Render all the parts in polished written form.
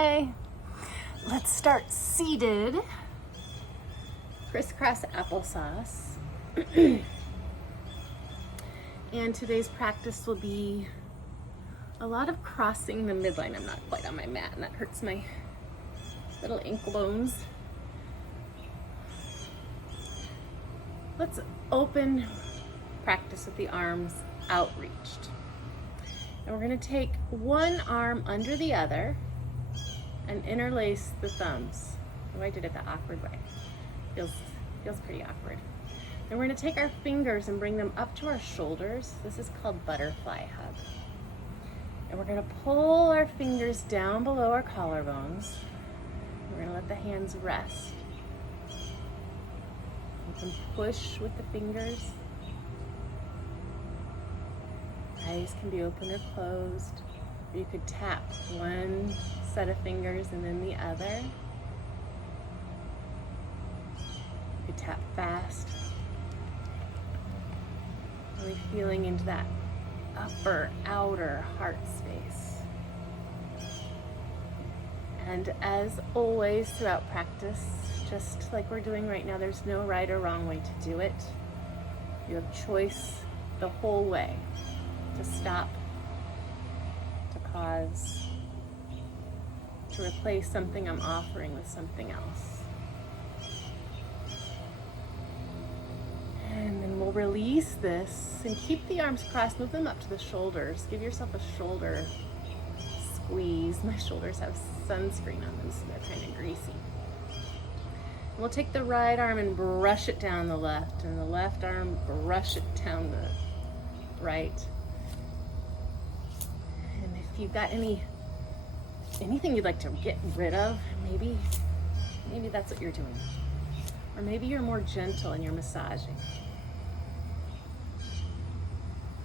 Hi. Let's start seated. Crisscross applesauce. And today's practice will be a lot of crossing the midline. I'm not quite on my mat and that hurts my little ankle bones. Let's open practice with the arms outreached. And we're going to take one arm under the other and interlace the thumbs. Oh, I did it the awkward way. Feels pretty awkward. Then we're going to take our fingers and bring them up to our shoulders. This is called butterfly hug. And we're going to pull our fingers down below our collarbones. We're going to let the hands rest. You can push with the fingers. Eyes can be open or closed. Or you could tap one set of fingers and then the other. You could tap fast. Really feeling into that upper, outer heart space. And as always throughout practice, just like we're doing right now, there's no right or wrong way to do it. You have choice the whole way. To stop, to pause, to replace something I'm offering with something else. And then we'll release this and keep the arms crossed, move them up to the shoulders. Give yourself a shoulder squeeze. My shoulders have sunscreen on them, so they're kind of greasy. And we'll take the right arm and brush it down the left, and the left arm brush it down the right. If you've got anything you'd like to get rid of, maybe that's what you're doing. Or maybe you're more gentle and you're massaging.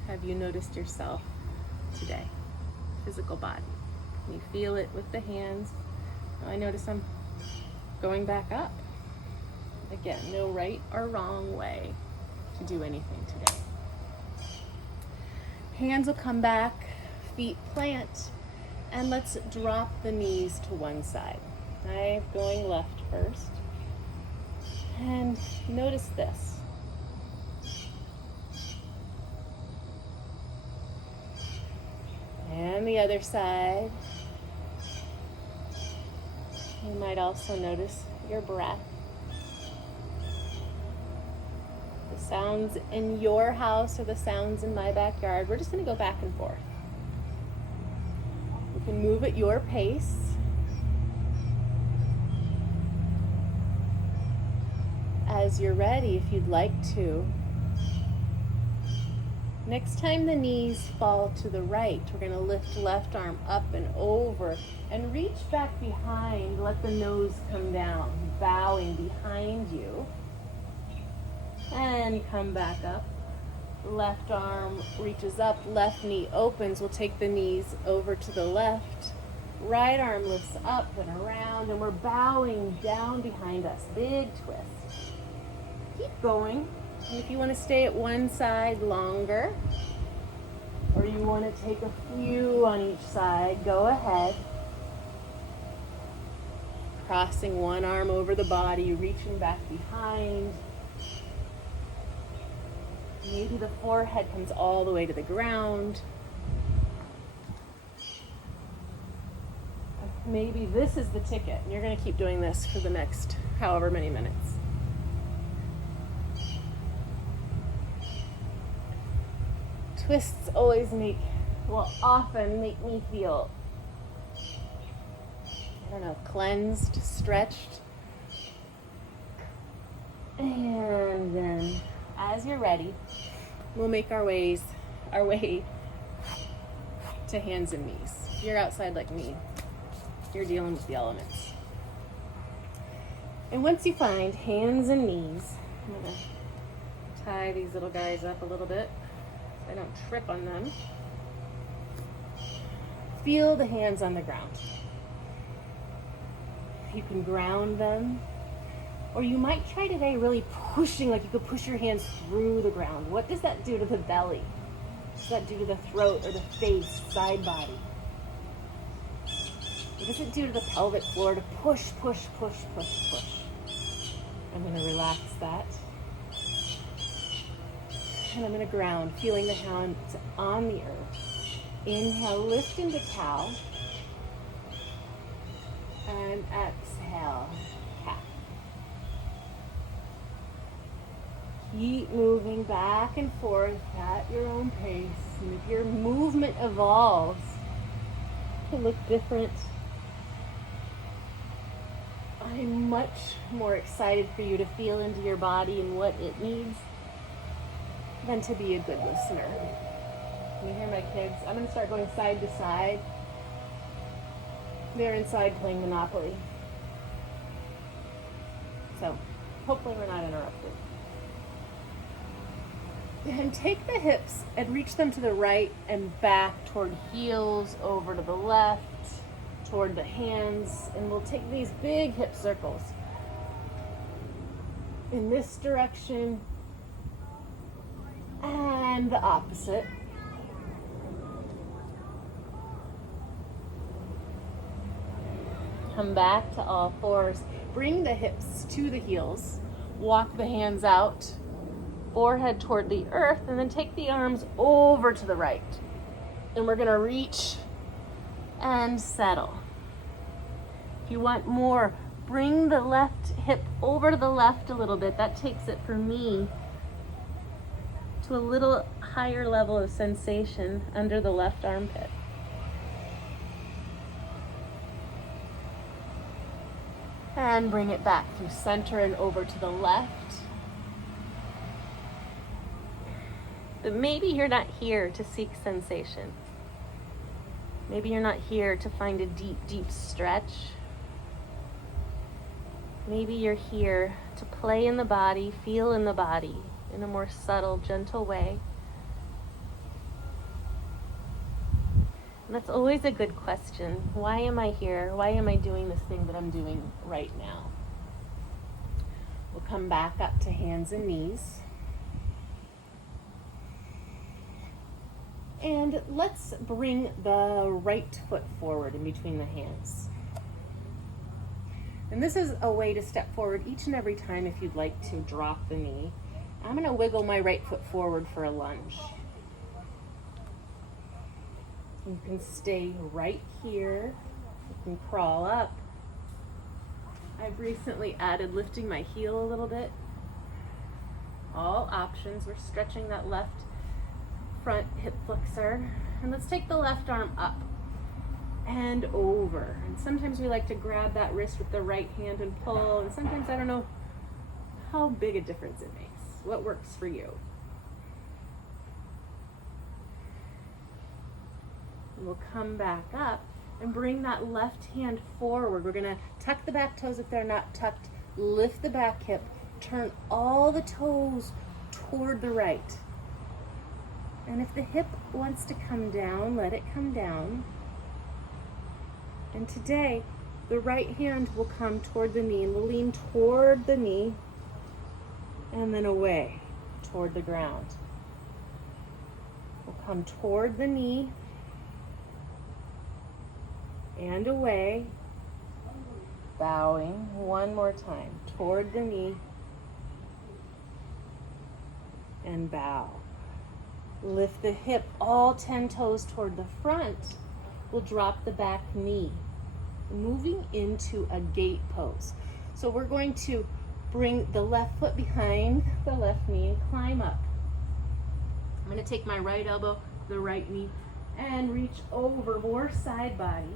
Have you noticed yourself today? Physical body. Can you feel it with the hands? Now I notice I'm going back up. Again, no right or wrong way to do anything today. Hands will come back. Feet plant, and let's drop the knees to one side. I'm going left first. And notice this. And the other side. You might also notice your breath. The sounds in your house or the sounds in my backyard. We're just going to go back and forth. You can move at your pace. As you're ready, if you'd like to. Next time the knees fall to the right, we're going to lift left arm up and over and reach back behind. Let the nose come down, bowing behind you. And come back up. Left arm reaches up, left knee opens. We'll take the knees over to the left. Right arm lifts up and around, and we're bowing down behind us. Big twist. Keep going. And if you want to stay at one side longer, or you want to take a few on each side, go ahead. Crossing one arm over the body, reaching back behind. Maybe the forehead comes all the way to the ground. Maybe this is the ticket, and you're going to keep doing this for the next however many minutes. Twists often make me feel, cleansed, stretched. And then, as you're ready, we'll make our way to hands and knees. If you're outside like me, you're dealing with the elements. And once you find hands and knees, I'm going to tie these little guys up a little bit so I don't trip on them. Feel the hands on the ground. You can ground them. Or you might try today really pushing, like you could push your hands through the ground. What does that do to the belly? What does that do to the throat or the face, side body? What does it do to the pelvic floor to push, push, push, push, push? I'm going to relax that. And I'm going to ground, feeling the hands on the earth. Inhale, lift into cow. And exhale, cat. Keep moving back and forth at your own pace. And if your movement evolves to look different, I'm much more excited for you to feel into your body and what it needs than to be a good listener. Can you hear my kids? I'm going to start going side to side. They're inside playing Monopoly. So hopefully we're not interrupted. And take the hips and reach them to the right and back toward heels, over to the left, toward the hands, and we'll take these big hip circles in this direction and the opposite. Come back to all fours. Bring the hips to the heels. Walk the hands out, forehead toward the earth, and then take the arms over to the right. And we're gonna reach and settle. If you want more, bring the left hip over to the left a little bit. That takes it for me to a little higher level of sensation under the left armpit. And bring it back through center and over to the left. But maybe you're not here to seek sensation. Maybe you're not here to find a deep, deep stretch. Maybe you're here to play in the body, feel in the body in a more subtle, gentle way. And that's always a good question. Why am I here? Why am I doing this thing that I'm doing right now? We'll come back up to hands and knees. And let's bring the right foot forward in between the hands. And this is a way to step forward each and every time if you'd like to drop the knee. I'm going to wiggle my right foot forward for a lunge. You can stay right here. You can crawl up. I've recently added lifting my heel a little bit. All options. We're stretching that left front hip flexor. And let's take the left arm up and over. And sometimes we like to grab that wrist with the right hand and pull. And sometimes I don't know how big a difference it makes. What works for you? And we'll come back up and bring that left hand forward. We're going to tuck the back toes if they're not tucked. Lift the back hip. Turn all the toes toward the right. And if the hip wants to come down, let it come down. And today, the right hand will come toward the knee, and we'll lean toward the knee and then away toward the ground. We'll come toward the knee and away, bowing one more time, toward the knee and bow. Lift the hip, all 10 toes toward the front. We'll drop the back knee, moving into a gate pose. So we're going to bring the left foot behind the left knee and climb up. I'm going to take my right elbow, the right knee, and reach over, more side body.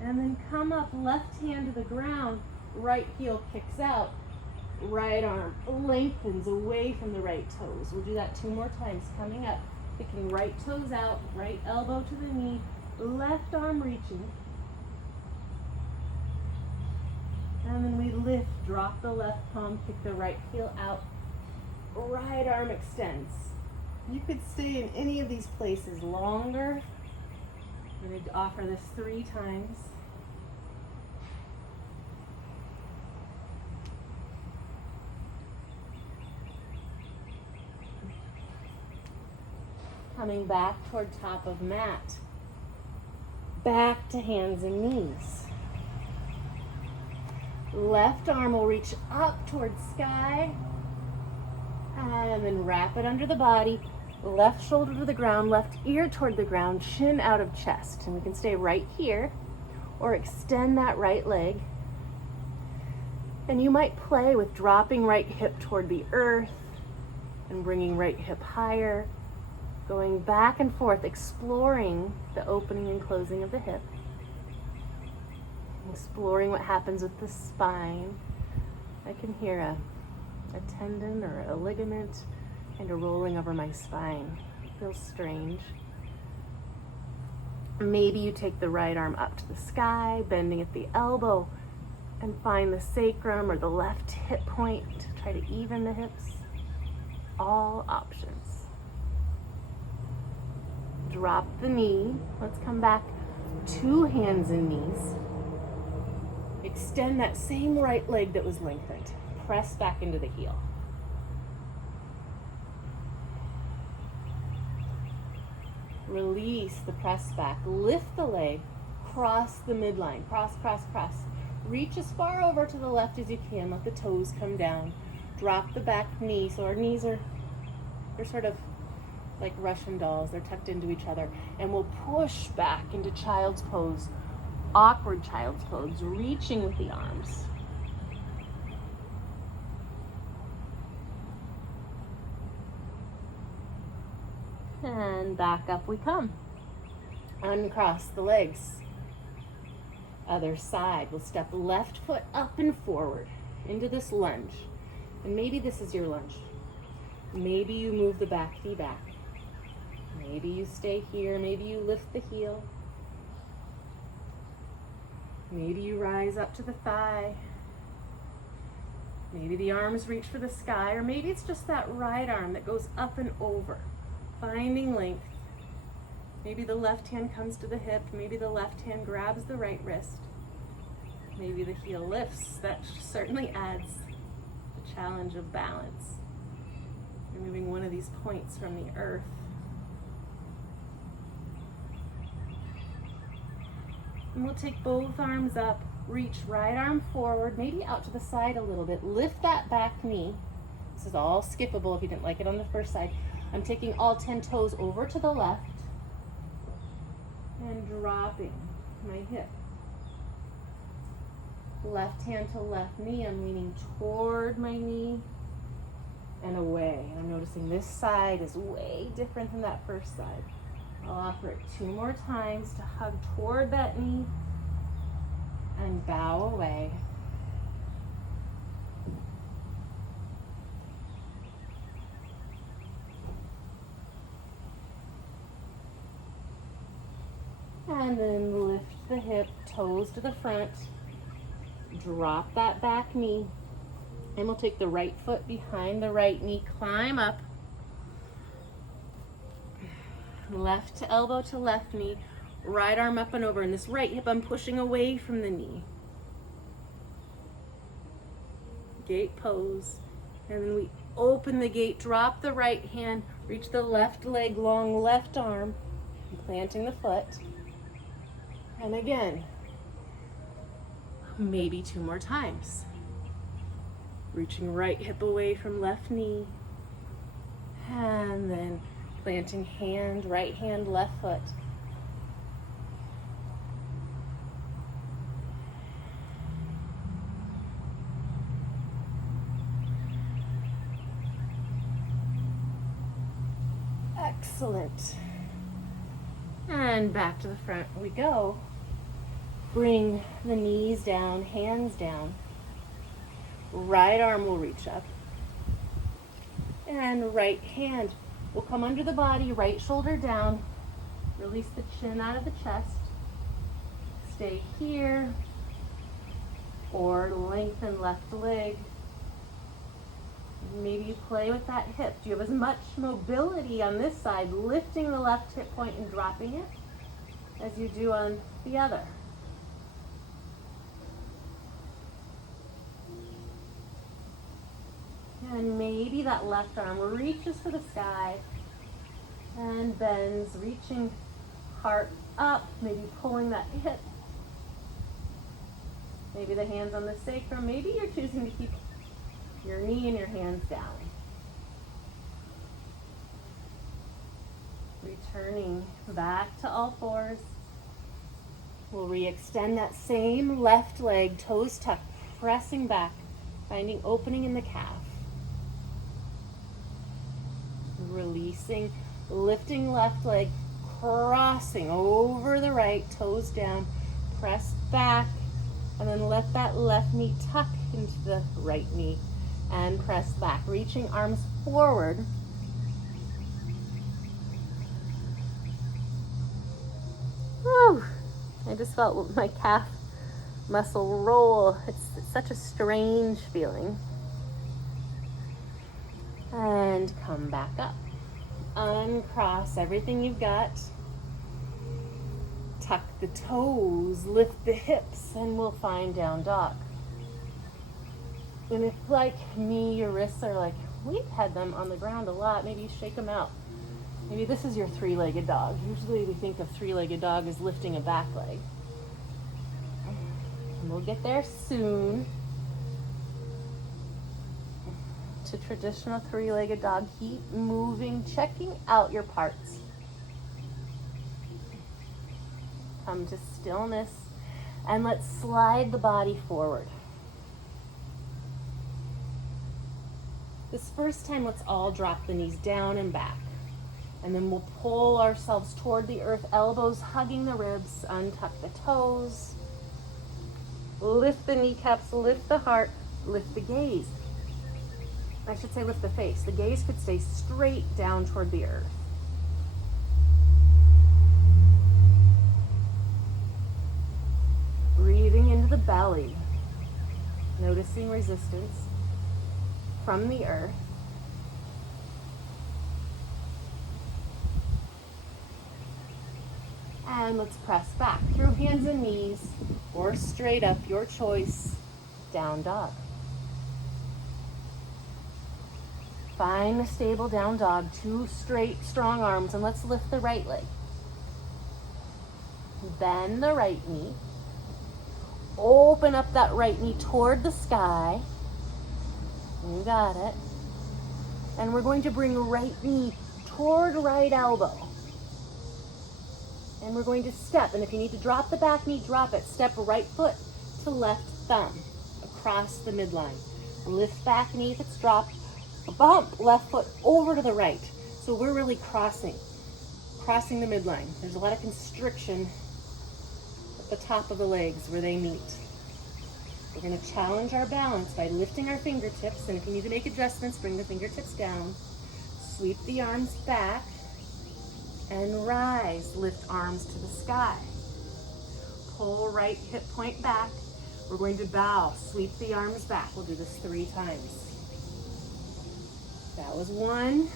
And then come up, left hand to the ground, right heel kicks out. Right arm lengthens away from the right toes. We'll do that 2 more times. Coming up, kicking right toes out, right elbow to the knee, left arm reaching. And then we lift, drop the left palm, kick the right heel out, right arm extends. You could stay in any of these places longer. I'm going to offer this 3 times. Coming back toward top of mat. Back to hands and knees. Left arm will reach up towards sky. And then wrap it under the body. Left shoulder to the ground, left ear toward the ground, chin out of chest. And we can stay right here or extend that right leg. And you might play with dropping right hip toward the earth and bringing right hip higher, going back and forth, exploring the opening and closing of the hip, exploring what happens with the spine. I can hear a tendon or a ligament kind of rolling over my spine. It feels strange. Maybe you take the right arm up to the sky, bending at the elbow, and find the sacrum or the left hip point to try to even the hips. All options. Drop the knee. Let's come back to hands and knees. Extend that same right leg that was lengthened. Press back into the heel. Release the press back. Lift the leg. Cross the midline. Cross, cross, cross. Reach as far over to the left as you can. Let the toes come down. Drop the back knee. So our knees they're sort of like Russian dolls. They're tucked into each other. And we'll push back into child's pose. Awkward child's pose. Reaching with the arms. And back up we come. Uncross the legs. Other side. We'll step left foot up and forward into this lunge. And maybe this is your lunge. Maybe you move the back knee back. Maybe you stay here. Maybe you lift the heel. Maybe you rise up to the thigh. Maybe the arms reach for the sky, or maybe it's just that right arm that goes up and over, finding length. Maybe the left hand comes to the hip. Maybe the left hand grabs the right wrist. Maybe the heel lifts. That certainly adds the challenge of balance. Removing one of these points from the earth. And we'll take both arms up, reach right arm forward, maybe out to the side a little bit. Lift that back knee. This is all skippable if you didn't like it on the first side. I'm taking all 10 toes over to the left and dropping my hip. Left hand to left knee, I'm leaning toward my knee and away. And I'm noticing this side is way different than that first side. I'll offer it 2 more times to hug toward that knee and bow away. And then lift the hip, toes to the front. Drop that back knee. And we'll take the right foot behind the right knee, climb up. Left to elbow to left knee, right arm up and over. And this right hip, I'm pushing away from the knee. Gate pose. And then we open the gate, drop the right hand, reach the left leg, long left arm, planting the foot. And again, maybe 2 more times. Reaching right hip away from left knee. And then planting hand, right hand, left foot. Excellent. And back to the front we go. Bring the knees down, hands down. Right arm will reach up. And right hand will come under the body, right shoulder down. Release the chin out of the chest. Stay here. Or lengthen left leg. Maybe you play with that hip. Do you have as much mobility on this side, lifting the left hip point and dropping it, as you do on the other? And maybe that left arm reaches for the sky and bends, reaching Heart up, maybe pulling that hip. Maybe the hands on the sacrum. Maybe you're choosing to keep your knee and your hands down. Returning back to all fours. We'll re-extend that same left leg, toes tucked, pressing back, finding opening in the calf. Releasing, lifting left leg, crossing over the right, toes down, press back, and then let that left knee tuck into the right knee and press back, reaching arms forward. Whew. I just felt my calf muscle roll. It's such a strange feeling. And come back up. Uncross everything you've got. Tuck the toes, lift the hips, and we'll find down dog. And if, like me, your wrists are like, we've had them on the ground a lot, maybe you shake them out. Maybe this is your three-legged dog. Usually we think of three-legged dog as lifting a back leg. And we'll get there soon. To traditional three-legged dog. Keep moving, checking out your parts. Come to stillness, and let's slide the body forward. This first time, let's all drop the knees down and back. And then we'll pull ourselves toward the earth, elbows hugging the ribs, untuck the toes. Lift the kneecaps, lift the heart, lift the gaze. I should say lift the face. The gaze could stay straight down toward the earth. Breathing into the belly, noticing resistance from the earth. And let's press back through hands and knees or straight up, your choice, down dog. Find the stable down dog, two straight, strong arms, and let's lift the right leg. Bend the right knee. Open up that right knee toward the sky. You got it. And we're going to bring right knee toward right elbow. And we're going to step. And if you need to drop the back knee, drop it. Step right foot to left thumb across the midline. Lift back knee if it's dropped. Bump left foot over to the right. So we're really crossing the midline. There's a lot of constriction at the top of the legs where they meet. We're going to challenge our balance by lifting our fingertips, and if you need to make adjustments, bring the fingertips down. Sweep the arms back and rise. Lift arms to the sky. Pull right hip point back. We're going to bow. Sweep the arms back. We'll do this 3 times. That was 1.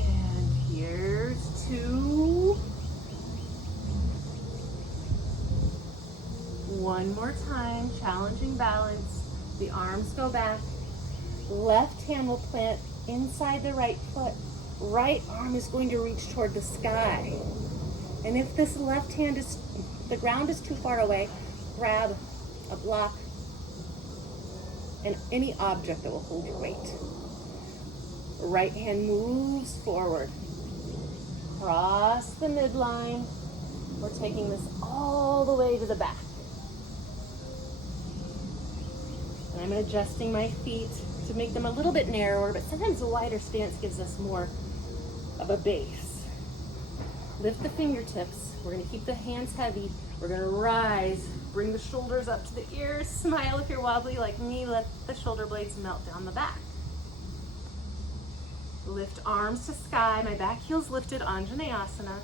And here's 2. 1 more time, challenging balance. The arms go back. Left hand will plant inside the right foot. Right arm is going to reach toward the sky. And if this left hand is, the ground is too far away, grab a block and any object that will hold your weight. Right hand moves forward. Cross the midline. We're taking this all the way to the back. And I'm adjusting my feet to make them a little bit narrower, but sometimes a wider stance gives us more of a base. Lift the fingertips. We're going to keep the hands heavy. We're going to rise. Bring the shoulders up to the ears. Smile if you're wobbly like me. Let the shoulder blades melt down the back. Lift arms to sky. My back heel's lifted, Anjaneyasana.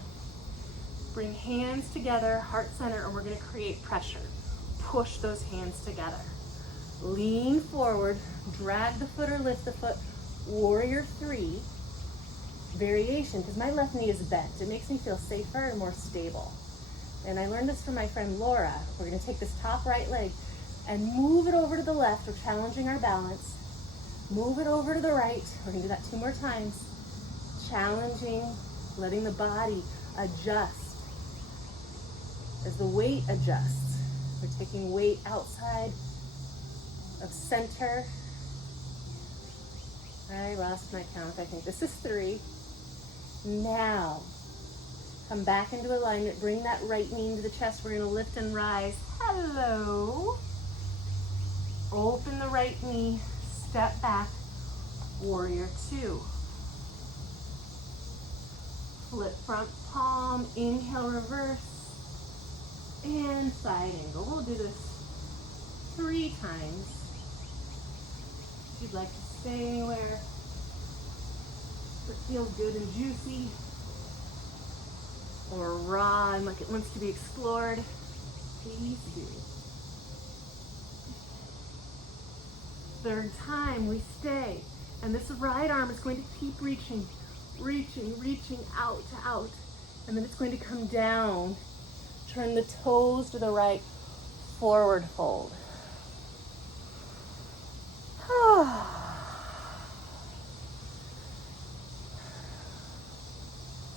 Bring hands together, heart center, and we're going to create pressure. Push those hands together. Lean forward, drag the foot or lift the foot. Warrior 3. Variation, because my left knee is bent. It makes me feel safer and more stable. And I learned this from my friend Laura. We're going to take this top right leg and move it over to the left. We're challenging our balance. Move it over to the right. We're going to do that 2 more times. Challenging letting the body adjust. As the weight adjusts, we're taking weight outside of center. I lost my count. I think this is 3. Now, come back into alignment. Bring that right knee into the chest. We're going to lift and rise. Hello. Open the right knee. Step back. Warrior 2. Flip front palm. Inhale, reverse. And side angle. We'll do this 3 times. If you'd like to stay anywhere that feels good and juicy, or raw and like it wants to be explored, please do. 3rd time, we stay. And this right arm is going to keep reaching out. And then it's going to come down. Turn the toes to the right, forward fold.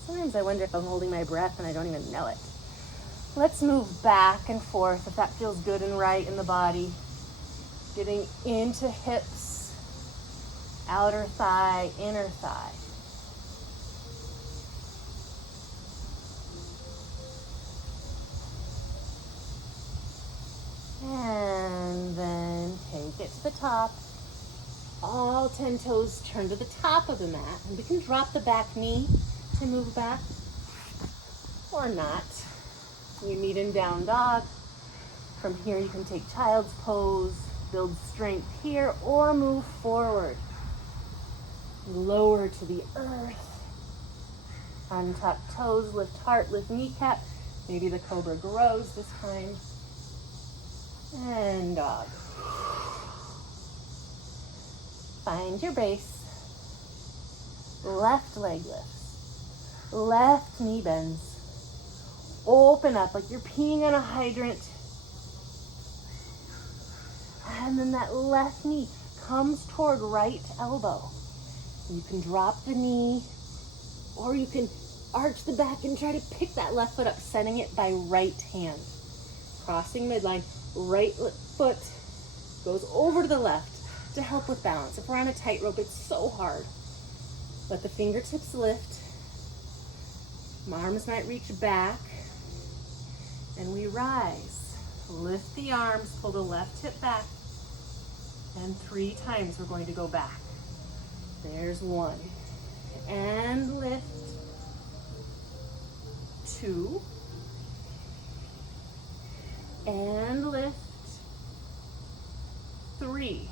Sometimes I wonder if I'm holding my breath and I don't even know it. Let's move back and forth if that feels good and right in the body. Getting into hips, outer thigh, inner thigh. And then take it to the top. All 10 toes turn to the top of the mat. And we can drop the back knee to move back, or not. We meet in down dog. From here you can take child's pose, build strength here, or move forward. Lower to the earth. Untuck toes, lift heart, lift kneecap. Maybe the cobra grows this time. And dog. Find your base. Left leg lifts. Left knee bends. Open up like you're peeing on a hydrant. And then that left knee comes toward right elbow. You can drop the knee, or you can arch the back and try to pick that left foot up, setting it by right hand. Crossing midline, right foot goes over to the left to help with balance. If we're on a tightrope, it's so hard. Let the fingertips lift. My arms might reach back. And we rise. Lift the arms, pull the left hip back. And 3 times we're going to go back. There's 1. And lift. 2. And lift. 3.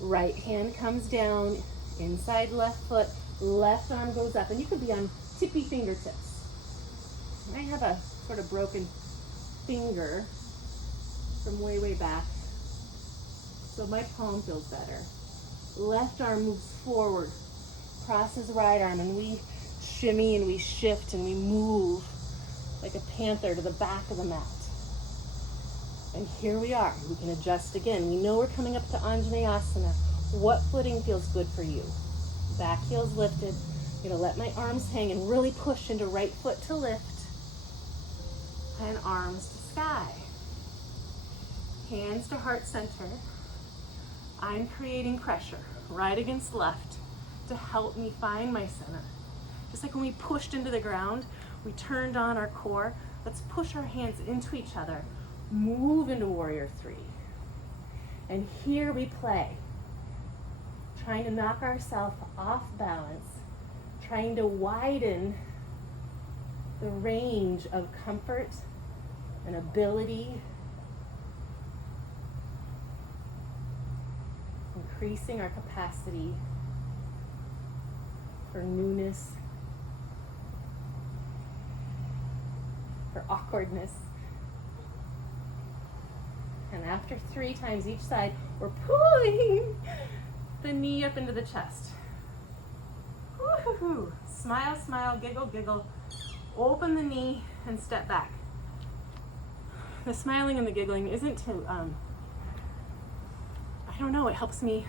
Right hand comes down, inside left foot, left arm goes up, and you could be on tippy fingertips. I have a sort of broken finger from way, way back, so my palm feels better. Left arm moves forward, crosses right arm, and we shimmy and we shift and we move like a panther to the back of the mat. And here we are. We can adjust again. We know we're coming up to Anjaneyasana. What footing feels good for you? Back heel's lifted. I'm going to let my arms hang and really push into right foot to lift. And arms to sky. Hands to heart center. I'm creating pressure right against left to help me find my center. Just like when we pushed into the ground, we turned on our core. Let's push our hands into each other. Move into warrior 3. And here we play. Trying to knock ourselves off balance. Trying to widen the range of comfort and ability. Increasing our capacity for newness, for awkwardness. And after 3 times each side, we're pulling the knee up into the chest. Woo-hoo-hoo. Smile, smile, giggle, giggle. Open the knee and step back. The smiling and the giggling isn't to, I don't know, it helps me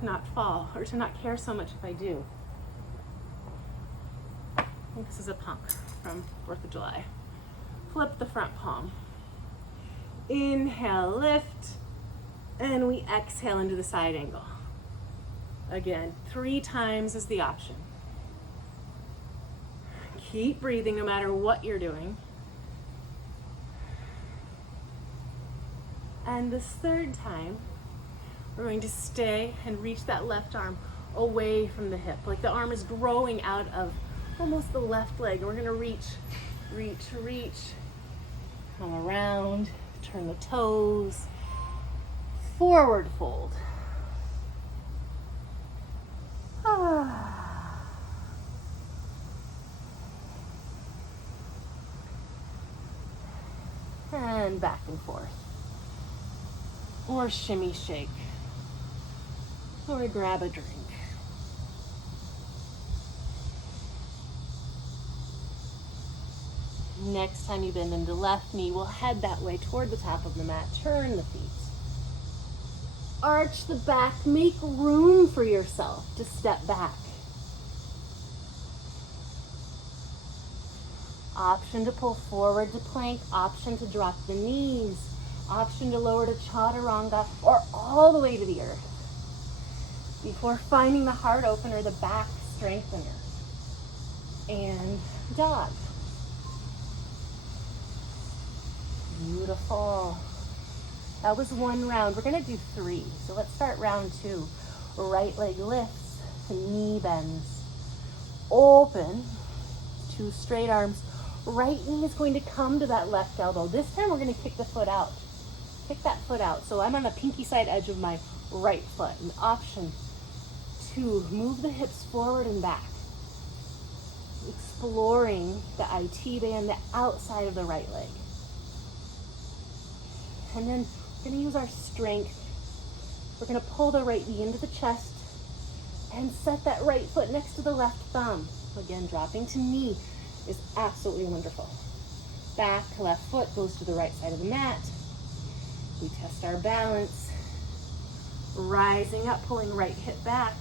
not fall or to not care so much if I do. think this is a punk from 4th of July. Flip the front palm. Inhale, lift, and we exhale into the side angle. Again, 3 times is the option. Keep breathing no matter what you're doing. And this third time, we're going to stay and reach that left arm away from the hip. Like the arm is growing out of almost the left leg. And we're gonna reach, come around, turn the toes, forward fold. And back and forth. Or shimmy shake. Or grab a drink. Next time you bend into left knee, we'll head that way toward the top of the mat. Turn the feet. Arch the back. Make room for yourself to step back. Option to pull forward to plank. Option to drop the knees. Option to lower to chaturanga or all the way to the earth. Before finding the heart opener, the back strengthener. And dog. Beautiful. That was 1 round. We're going to do 3. So let's start round 2. Right leg lifts, knee bends. Open, 2 straight arms. Right knee is going to come to that left elbow. This time we're going to kick the foot out. Kick that foot out. So I'm on the pinky side edge of my right foot. An option to move the hips forward and back. Exploring the IT band, the outside of the right leg. And then we're going to use our strength. We're going to pull the right knee into the chest and set that right foot next to the left thumb. Again, dropping to knee is absolutely wonderful. Back, left foot goes to the right side of the mat. We test our balance. Rising up, pulling right hip back.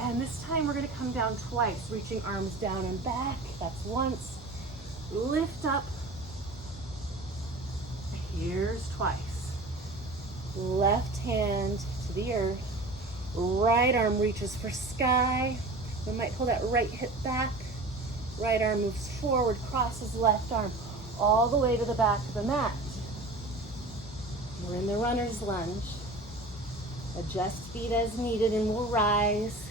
And this time we're going to come down twice, reaching arms down and back. That's once. Lift up. Here's twice. Left hand to the earth. Right arm reaches for sky. We might pull that right hip back. Right arm moves forward, crosses left arm all the way to the back of the mat. We're in the runner's lunge. Adjust feet as needed and we'll rise.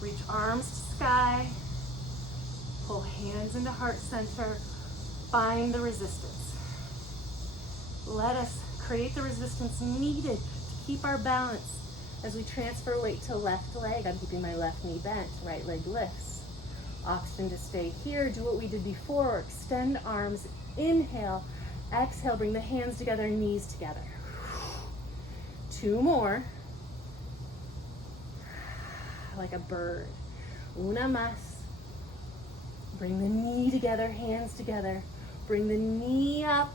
Reach arms to sky. Pull hands into heart center. Find the resistance. Let us create the resistance needed to keep our balance as we transfer weight to left leg. I'm keeping my left knee bent, right leg lifts. Option to stay here, do what we did before. Extend arms, inhale, exhale, bring the hands together, knees together. 2 more. Like a bird. Una más. Bring the knee together, hands together. Bring the knee up.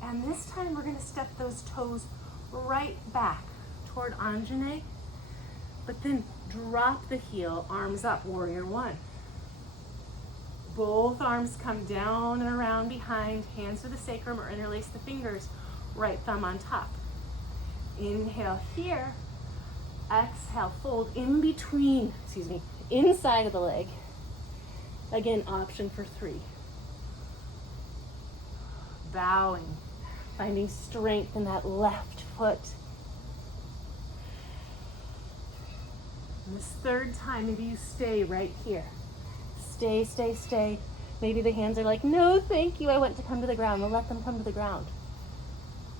And this time we're going to step those toes right back toward Anjane, but then drop the heel, arms up, warrior 1. Both arms come down and around behind, hands to the sacrum or interlace the fingers, right thumb on top. Inhale here, exhale, fold in between, inside of the leg. Again, option for 3. Bowing. Finding strength in that left foot. And this third time, maybe you stay right here. Stay, stay, stay. Maybe the hands are like, no, thank you, I want to come to the ground. We'll let them come to the ground.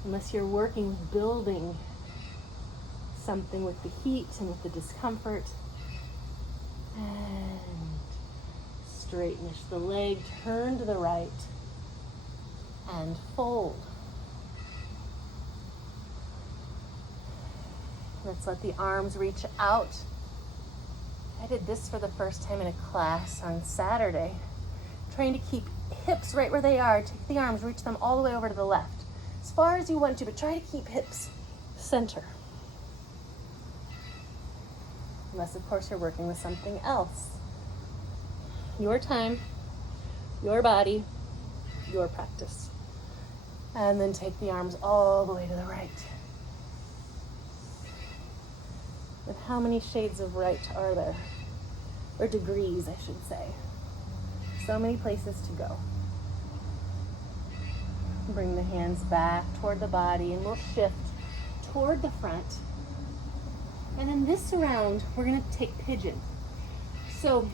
Unless you're working with building something with the heat and with the discomfort. And straighten the leg, turn to the right, and fold. Let's let the arms reach out. I did this for the first time in a class on Saturday. Trying to keep hips right where they are. Take the arms, reach them all the way over to the left. As far as you want to, but try to keep hips center. Unless, of course, you're working with something else. Your time, your body, your practice. And then take the arms all the way to the right. And how many shades of right are there? Or degrees, I should say. So many places to go. Bring the hands back toward the body, and we'll shift toward the front. And in this round, we're going to take pigeon. So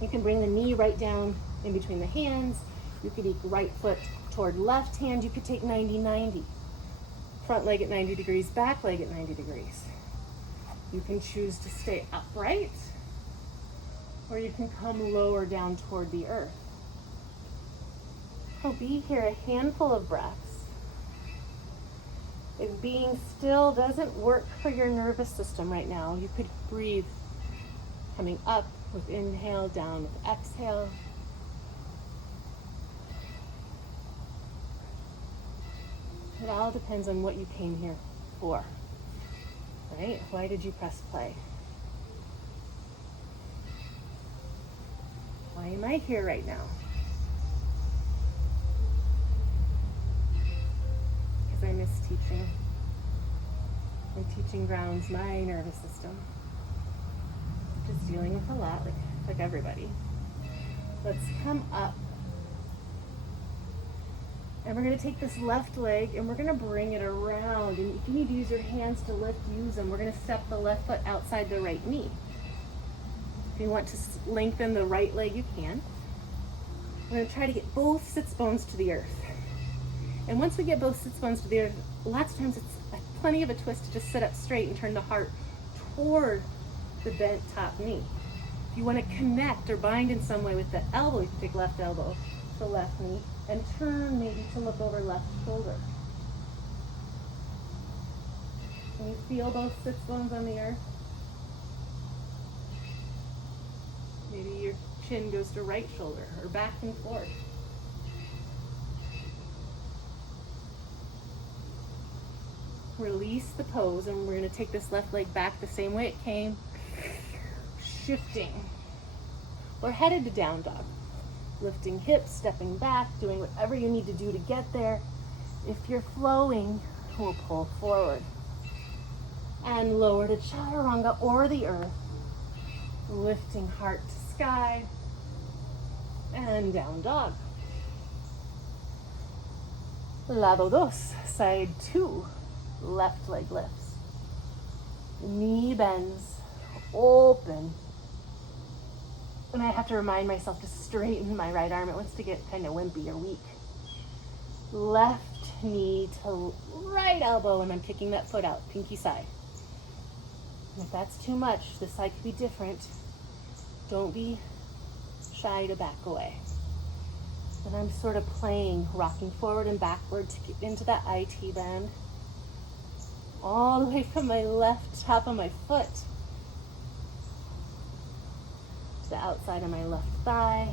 you can bring the knee right down in between the hands. You could take right foot toward left hand. You could take 90-90. Front leg at 90 degrees, back leg at 90 degrees. You can choose to stay upright, or you can come lower down toward the earth. So be here a handful of breaths. If being still doesn't work for your nervous system right now, you could breathe coming up with inhale, down with exhale. It all depends on what you came here for, right? Why did you press play? Why am I here right now? Because I miss teaching. And teaching grounds my nervous system. Just dealing with a lot, like everybody. Let's come up. And we're going to take this left leg and we're going to bring it around. And if you need to use your hands to lift, use them. We're going to step the left foot outside the right knee. If you want to lengthen the right leg, you can. We're going to try to get both sits bones to the earth. And once we get both sits bones to the earth, lots of times it's plenty of a twist to just sit up straight and turn the heart toward the bent top knee. If you want to connect or bind in some way with the elbow, you can take left elbow to left knee and turn maybe to look over left shoulder. Can you feel both sits bones on the earth? Maybe your chin goes to right shoulder or back and forth. Release the pose, and we're going to take this left leg back the same way it came. Shifting. We're headed to down dog. Lifting hips, stepping back, doing whatever you need to do to get there. If you're flowing, we'll pull forward. And lower to chaturanga or the earth. Lifting heart to sky. And down dog. Lado dos, side two. Left leg lifts. Knee bends, open. And I have to remind myself to straighten my right arm. It wants to get kind of wimpy or weak. Left knee to right elbow, and I'm kicking that foot out, pinky side. And if that's too much, this side could be different. Don't be shy to back away. And I'm sort of playing, rocking forward and backward to get into that IT bend. All the way from my left top of my foot to the outside of my left thigh.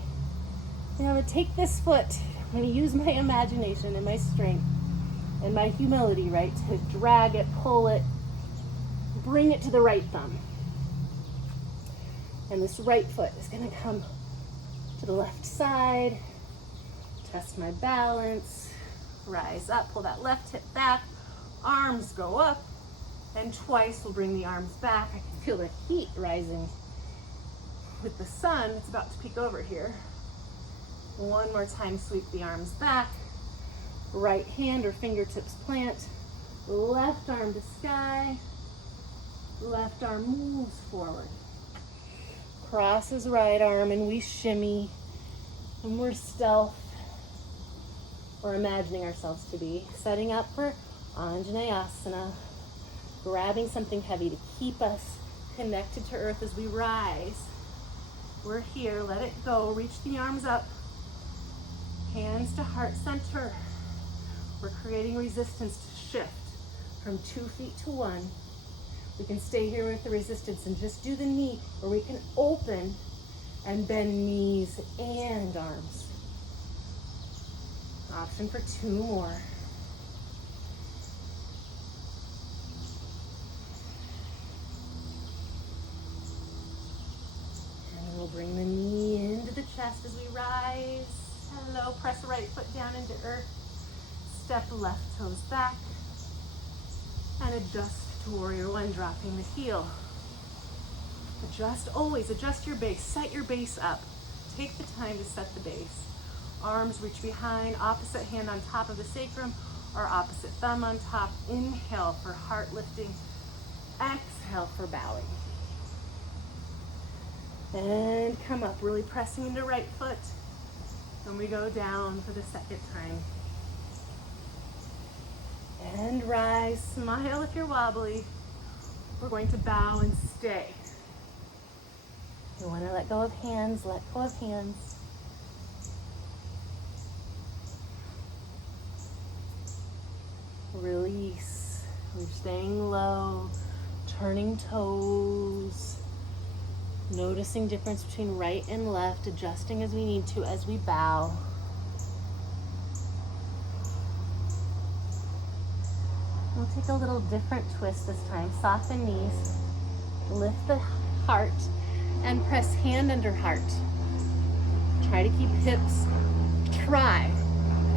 And I'm going to take this foot, I'm going to use my imagination and my strength and my humility, right, to drag it, pull it, bring it to the right thumb. And this right foot is going to come to the left side, test my balance, rise up, pull that left hip back, arms go up, and twice we'll bring the arms back. I can feel the heat rising with the sun. It's about to peek over here. One more time, sweep the arms back. Right hand or fingertips plant. Left arm to sky. Left arm moves forward. Crosses right arm, and we shimmy. And we're stealth, or imagining ourselves to be, setting up for Anjaneyasana, grabbing something heavy to keep us connected to earth as we rise. We're here, let it go, reach the arms up, hands to heart center. We're creating resistance to shift from 2 feet to 1. We can stay here with the resistance and just do the knee, or we can open and bend knees and arms. Option for 2 more. And we'll bring the knee into the chest as we rise. Hello, press the right foot down into earth. Step left toes back. And adjust to warrior one, dropping the heel. Always adjust your base, set your base up. Take the time to set the base. Arms reach behind, opposite hand on top of the sacrum or opposite thumb on top. Inhale for heart lifting. Exhale for bowing. And come up, really pressing into right foot. And we go down for the second time. And rise, smile if you're wobbly. We're going to bow and stay. If you want to let go of hands, let go of hands. Release. We're staying low, turning toes, noticing difference between right and left, adjusting as we need to as we bow. We'll take a little different twist this time. Soften knees, lift the heart, and press hand under heart. Try to keep hips,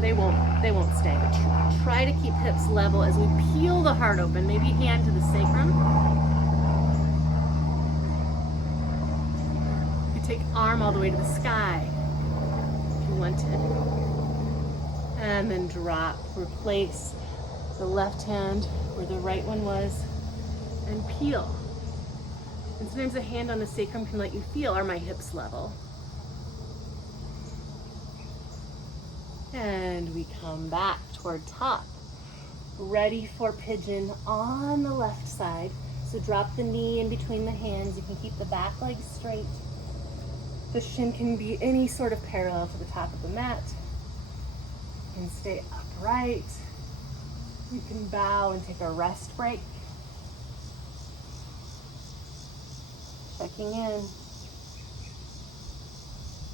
they won't stay, but try to keep hips level as we peel the heart open. Maybe hand to the sacrum. You take arm all the way to the sky if you wanted. And then drop, replace the left hand where the right one was, and peel. And sometimes a hand on the sacrum can let you feel, are my hips level? And we come back toward top. Ready for pigeon on the left side. So drop the knee in between the hands. You can keep the back leg straight. The shin can be any sort of parallel to the top of the mat. You can stay upright. You can bow and take a rest break. Checking in.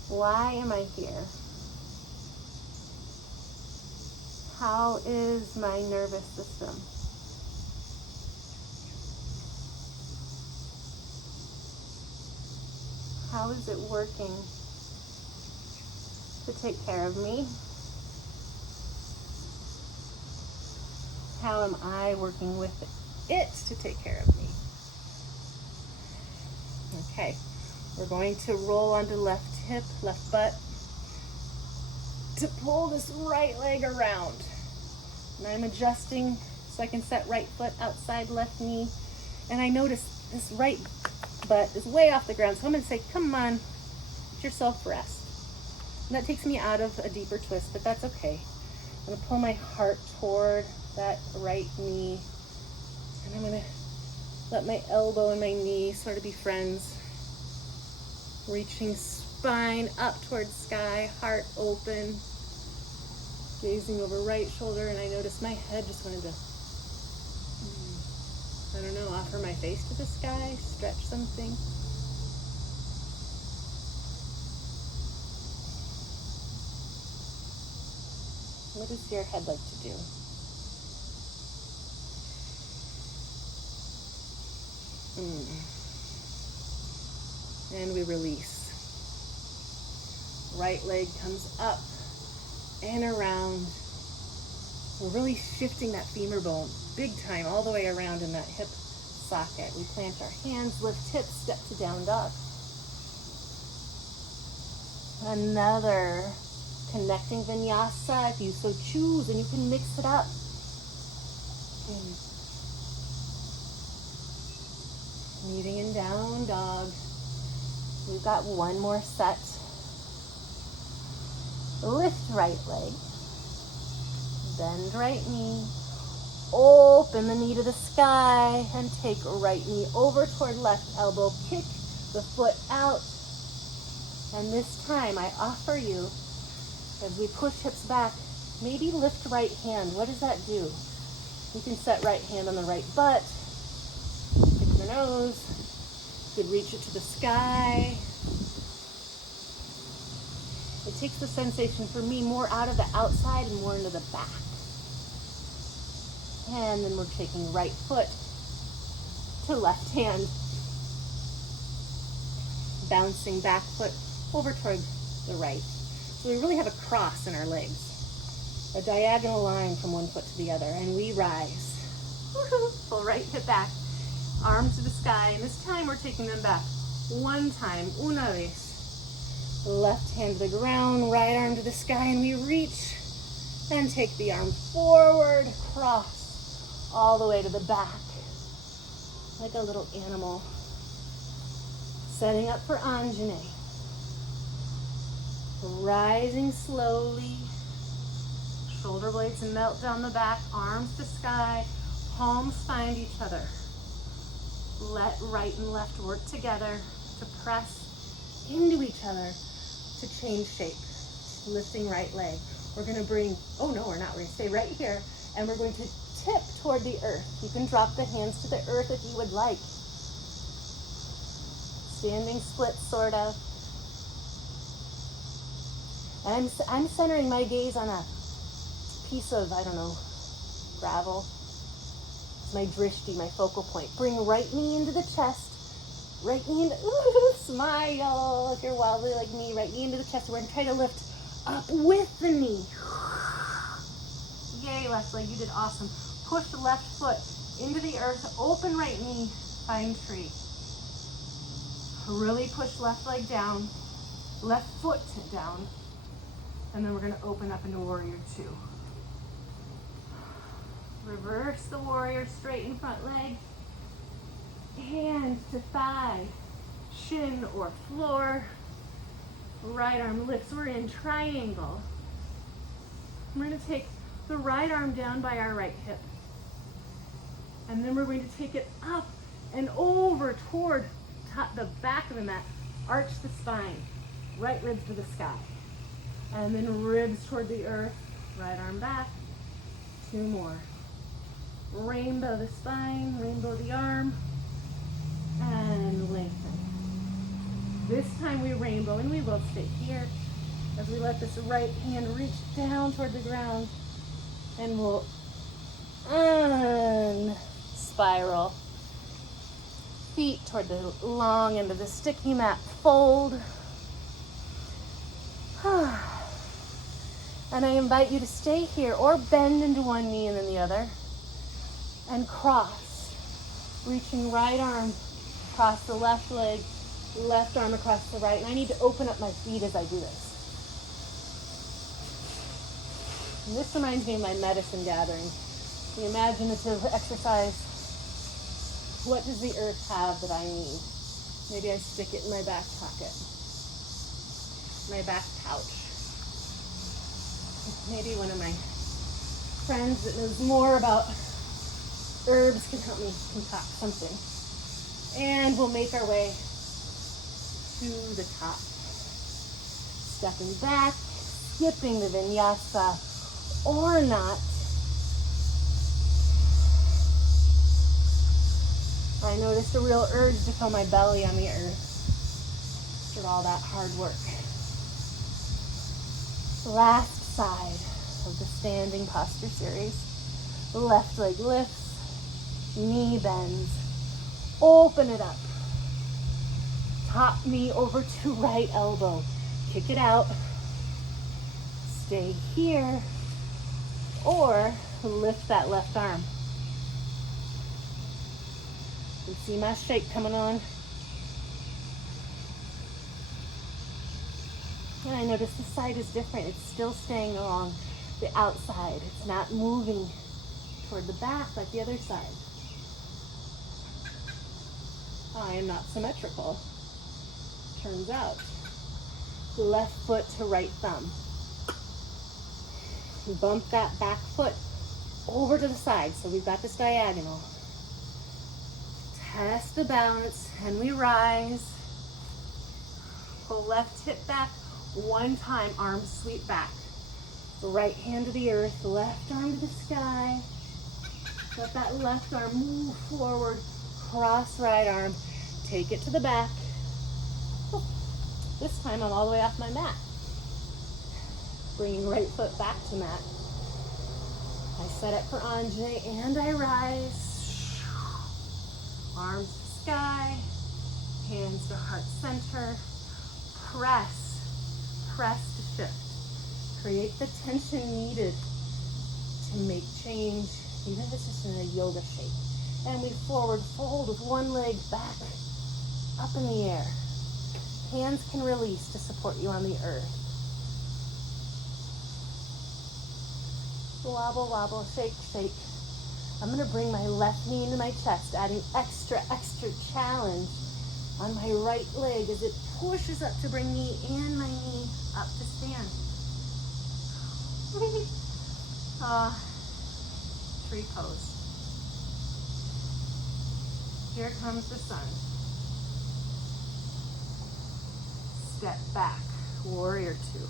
Why am I here? How is my nervous system? How is it working to take care of me? How am I working with it to take care of me? Okay, we're going to roll onto left hip, left butt, to pull this right leg around. And I'm adjusting so I can set right foot outside left knee. And I notice this right butt is way off the ground. So I'm gonna say, come on, let yourself rest. And that takes me out of a deeper twist, but that's okay. I'm gonna pull my heart toward that right knee. And I'm gonna let my elbow and my knee sort of be friends. Reaching spine up towards sky, heart open. Gazing over right shoulder, and I noticed my head just wanted to, I don't know, offer my face to the sky, stretch something. What does your head like to do? And we release. Right leg comes up and around. We're really shifting that femur bone big time all the way around in that hip socket. We plant our hands, lift hips, step to down dog. Another connecting vinyasa if you so choose, and you can mix it up. Meeting in down dog. We've got one more set. Lift right leg, bend right knee, open the knee to the sky, and take right knee over toward left elbow, kick the foot out. And this time I offer you, as we push hips back, maybe lift right hand. What does that do? You can set right hand on the right butt, pick the nose, you could reach it to the sky. It takes the sensation for me more out of the outside and more into the back. And then we're taking right foot to left hand. Bouncing back foot over toward the right. So we really have a cross in our legs, a diagonal line from one foot to the other, and we rise. Pull right hip back, arms to the sky, and this time we're taking them back. One time, una vez. Left hand to the ground, right arm to the sky, and we reach and take the arm forward, cross, all the way to the back, like a little animal. Setting up for Anjane. Rising slowly, shoulder blades melt down the back, arms to sky, palms find each other. Let right and left work together to press into each other to change shape. Lifting right leg. We're gonna bring, oh no, we're not, we're gonna stay right here, and we're going to tip toward the earth. You can drop the hands to the earth if you would like. Standing split, sort of. And I'm centering my gaze on a piece of, I don't know, gravel. It's my drishti, my focal point. Bring right knee into the chest. Right knee into, ooh, smile. If you're wobbly like me, right knee into the chest. We're going to try to lift up with the knee. Yay, left leg, you did awesome. Push the left foot into the earth. Open right knee, find tree. Really push left leg down, left foot down. And then we're going to open up into warrior two. Reverse the warrior, straighten front leg. Hand to thigh, shin or floor. Right arm lifts. We're in triangle. We're going to take the right arm down by our right hip. And then we're going to take it up and over toward the back of the mat. Arch the spine. Right ribs to the sky. And then ribs toward the earth, right arm back. Two more. Rainbow the spine, rainbow the arm, and lengthen. This time we rainbow, and we both stay here as we let this right hand reach down toward the ground, and we'll spiral. Feet toward the long end of the sticky mat, fold. And I invite you to stay here or bend into one knee and then the other and cross, reaching right arm across the left leg, left arm across the right. And I need to open up my feet as I do this. And this reminds me of my medicine gathering, the imaginative exercise. What does the earth have that I need? Maybe I stick it in my back pocket, my back pouch. Maybe one of my friends that knows more about herbs can help me concoct something. And we'll make our way to the top. Stepping back, skipping the vinyasa, or not. I noticed a real urge to fill my belly on the earth after all that hard work. Last side of the standing posture series. Left leg lifts, knee bends, open it up. Top knee over to right elbow. Kick it out. Stay here. Or lift that left arm. You see my shake coming on? And I notice the side is different. It's still staying along the outside. It's not moving toward the back like the other side. I am not symmetrical. Turns out. Left foot to right thumb. Bump that back foot over to the side. So we've got this diagonal. Test the balance and we rise. Pull left hip back. One time, arms sweep back. Right hand to the earth, left arm to the sky. Let that left arm move forward, cross right arm, take it to the back. This time I'm all the way off my mat. Bringing right foot back to mat. I set up for Anjane and I rise. Arms to sky, hands to heart center. Press. press to shift. Create the tension needed to make change, even if it's just in a yoga shape. And we forward fold with one leg back, up in the air. Hands can release to support you on the earth. Wobble, wobble, shake, shake. I'm gonna bring my left knee into my chest, adding extra challenge on my right leg as it pushes up to bring me and my knee up to stand. Tree pose. Here comes the sun. Step back, warrior two.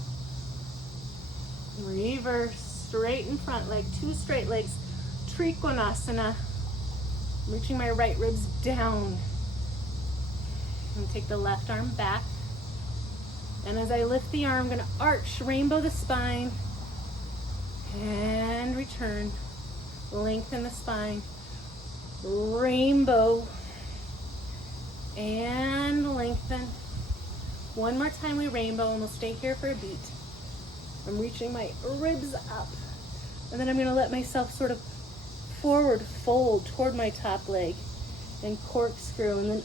Reverse, straight in front leg, two straight legs, Trikonasana. Reaching my right ribs down. I'm gonna take the left arm back. And as I lift the arm, I'm gonna arch, rainbow the spine, and return. Lengthen the spine, rainbow, and lengthen. One more time we rainbow, and we'll stay here for a beat. I'm reaching my ribs up, and then I'm gonna let myself sort of forward fold toward my top leg and corkscrew, and then